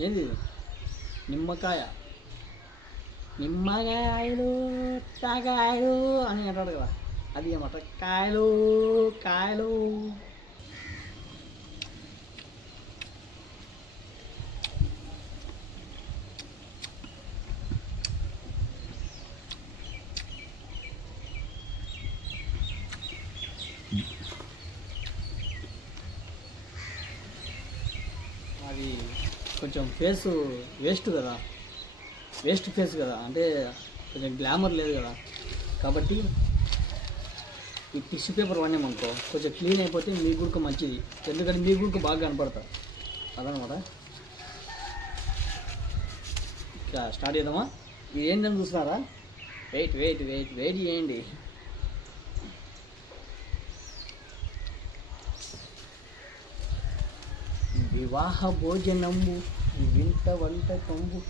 ఏంది నిమ్మకాయ నిమ్మకాయలు తాకాయలు అని అంటాడు కదా అది అన్నమాట కాయలు కాయలు కొంచెం ఫేస్ వేస్ట్ కదా. వేస్ట్ ఫేస్ కదా. అంటే కొంచెం గ్లామర్ లేదు కదా. కాబట్టి ఈ టిష్యూ పేపర్ వాడినామనుకో కొంచెం క్లీన్ అయిపోతే మీ గుడికి మంచిది. ఎందుకంటే మీ గుడికి బాగా కనపడతారు అదనమాట. ఇట్లా స్టార్ట్ చేద్దామా? ఇది ఏంటని చూస్తున్నారా వెయిట్ వెయిట్ వెయిట్ వెయిట్ చేయండి. వివాహ భోజనము. వింత వంట కొంగు.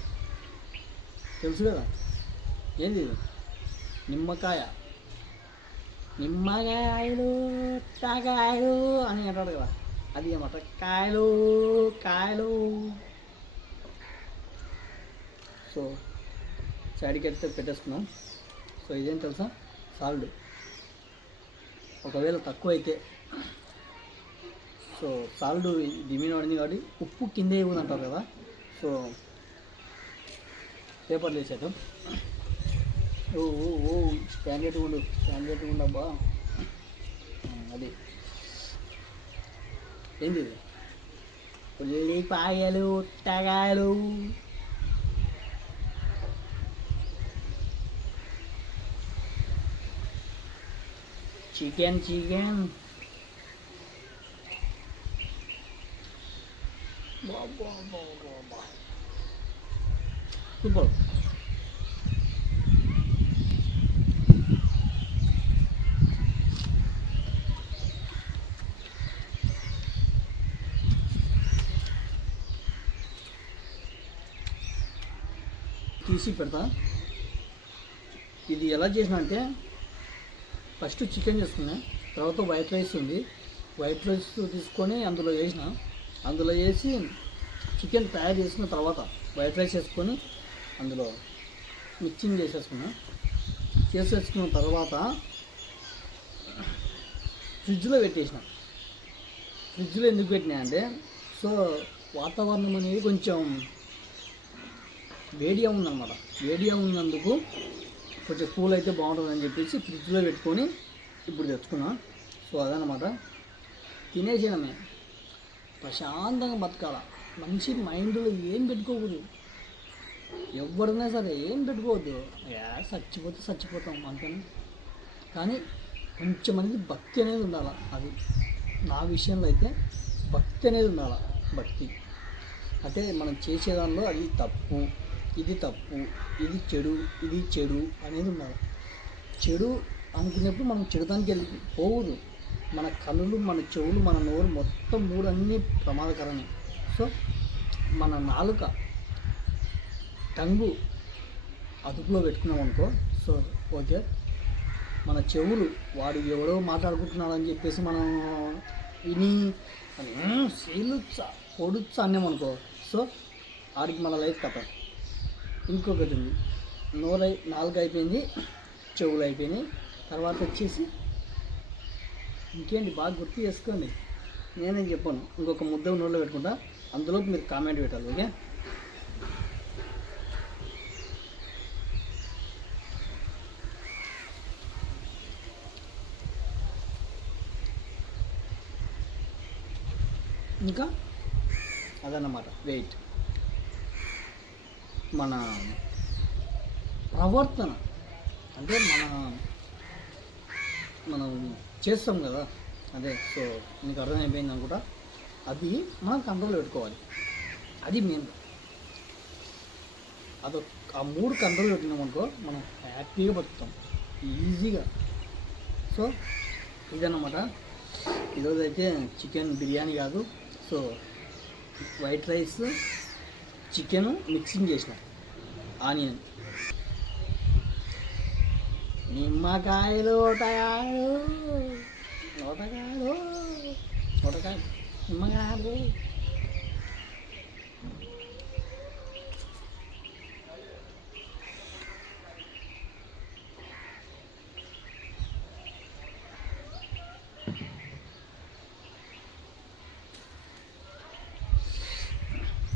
తెలుసు కదా? ఏంది ఇది? నిమ్మకాయ. నిమ్మకాయలు తాకాయలు అని అంటాడు కదా. అది అన్నమాట కాయలు కాయలు. సో సైడ్కి అయితే పెట్టేసుకున్నాం. సో ఇదేం తెలుసా? సాల్ట్. ఒకవేళ తక్కువ అయితే సో సాల్ట్ దిమిన పడింది కాబట్టి ఉప్పు కింద ఇవ్వదు అంటారు కదా. సో పేపర్లు వేసేద్దాం. ఓ ఓ ఓ స్టాండర్డ్ ఉండు స్టాండర్డ్ ఉండబ్బా అది. ఏంది ఇది? ఉల్లిపాయలు ఉత్తగాయలు. Chicken chicken. సూపర్ తీసి పెడతా. ఇది ఎలా చేసిన అంటే ఫస్ట్ చికెన్ చేసుకున్నా తర్వాత వైట్ రైస్ ఉంది. వైట్ రైస్ తీసుకొని అందులో వేసిన అందులో వేసి చికెన్ తయారు చేసుకున్న తర్వాత వైట్ రైస్ వేసుకొని అందులో మిక్సింగ్ చేసేసుకున్నా. చేసేసుకున్న తర్వాత ఫ్రిడ్జ్లో పెట్టేసిన. ఫ్రిడ్జ్లో ఎందుకు పెట్టినా అంటే సో వాతావరణం అనేది కొంచెం వేడిగా ఉందన్నమాట. వేడిగా ఉన్నందుకు కొంచెం కూల్ అయితే బాగుంటుందని చెప్పేసి ఫ్రిడ్జ్లో పెట్టుకొని ఇప్పుడు తెచ్చుకున్నా. సో అదనమాట తినేసేయడమే ప్రశాంతంగా బతకాల. మంచి మైండ్లో ఏం పెట్టుకోకూడదు. ఎవరైనా సరే ఏం పెట్టుకోవద్దు. ఏ చచ్చిపోతే చచ్చిపోతాం అంతేనా? కానీ కొంచెం అనేది భక్తి అనేది ఉండాలి. అది నా విషయంలో అయితే భక్తి అనేది ఉండాలి. భక్తి. అంటే మనం చేసే దానిలో అది తప్పు ఇది తప్పు ఇది చెడు ఇది చెడు అనేది ఉండాలి. చెడు అనుకునేప్పుడు మనం చెడుదానికి వెళ్ళి పోవద్దు మన కనులు మన చెవులు మన నోరు మొత్తం మూడు అన్నీ ప్రమాదకరమే. సో మన నాలుక టంగు అదుపులో పెట్టుకున్నాం అనుకో సో ఓకే. మన చెవులు వాడు ఎవడో మాట్లాడుకుంటున్నాడని చెప్పేసి మనం విని సీలుచ్చా పొడుచ్చా అన్నామనుకో సో ఆడికి మన లైఫ్ కథ ఇంకొకటి ఉంది. నోరై నాలుగు అయిపోయింది చెవులు అయిపోయినాయి. తర్వాత వచ్చేసి ఇంకేంటి? బాగా గుర్తు చేసుకోండి. నేనేం చెప్పాను? ఇంకొక ముద్ద నోట్లో పెట్టుకుంటా. అందులోపు మీరు కామెంట్ పెట్టాలి ఓకే? ఇంకా? అదన్నమాట. వెయిట్. మన ప్రవర్తన. అంటే మన మనం చేస్తాం కదా. అదే సో నీకు అర్థమైపోయింది అనుకుంటా? అది మనం కంట్రోల్ పెట్టుకోవాలి. అది మెయిన్ అది ఆ మూడు కంట్రోల్ పెట్టినాం అనుకో మనం హ్యాపీగా బతుకుతాం. ఈజీగా. సో ఇదన్నమాట. ఈరోజు అయితే చికెన్ బిర్యానీ కాదు. So white rice chicken mixing చేసిన ఆనియన్. నిమ్మకాయలు ఊటకాయలు ఊటకాయలు ఊటకాయలు నిమ్మకాయలు.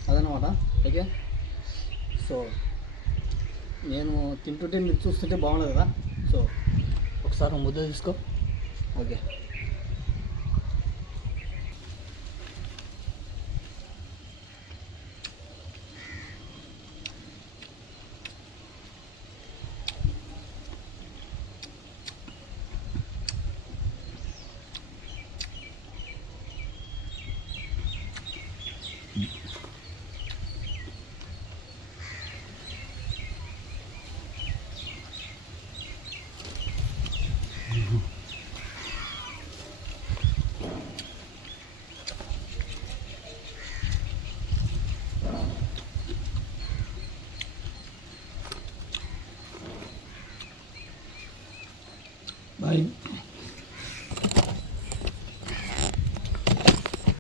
అదనమాట ఓకే సో నేను తింటుంటే మీరు చూస్తుంటే బాగుండదు కదా? సో ఒకసారి ముద్ద తీసుకో. ఓకే はい。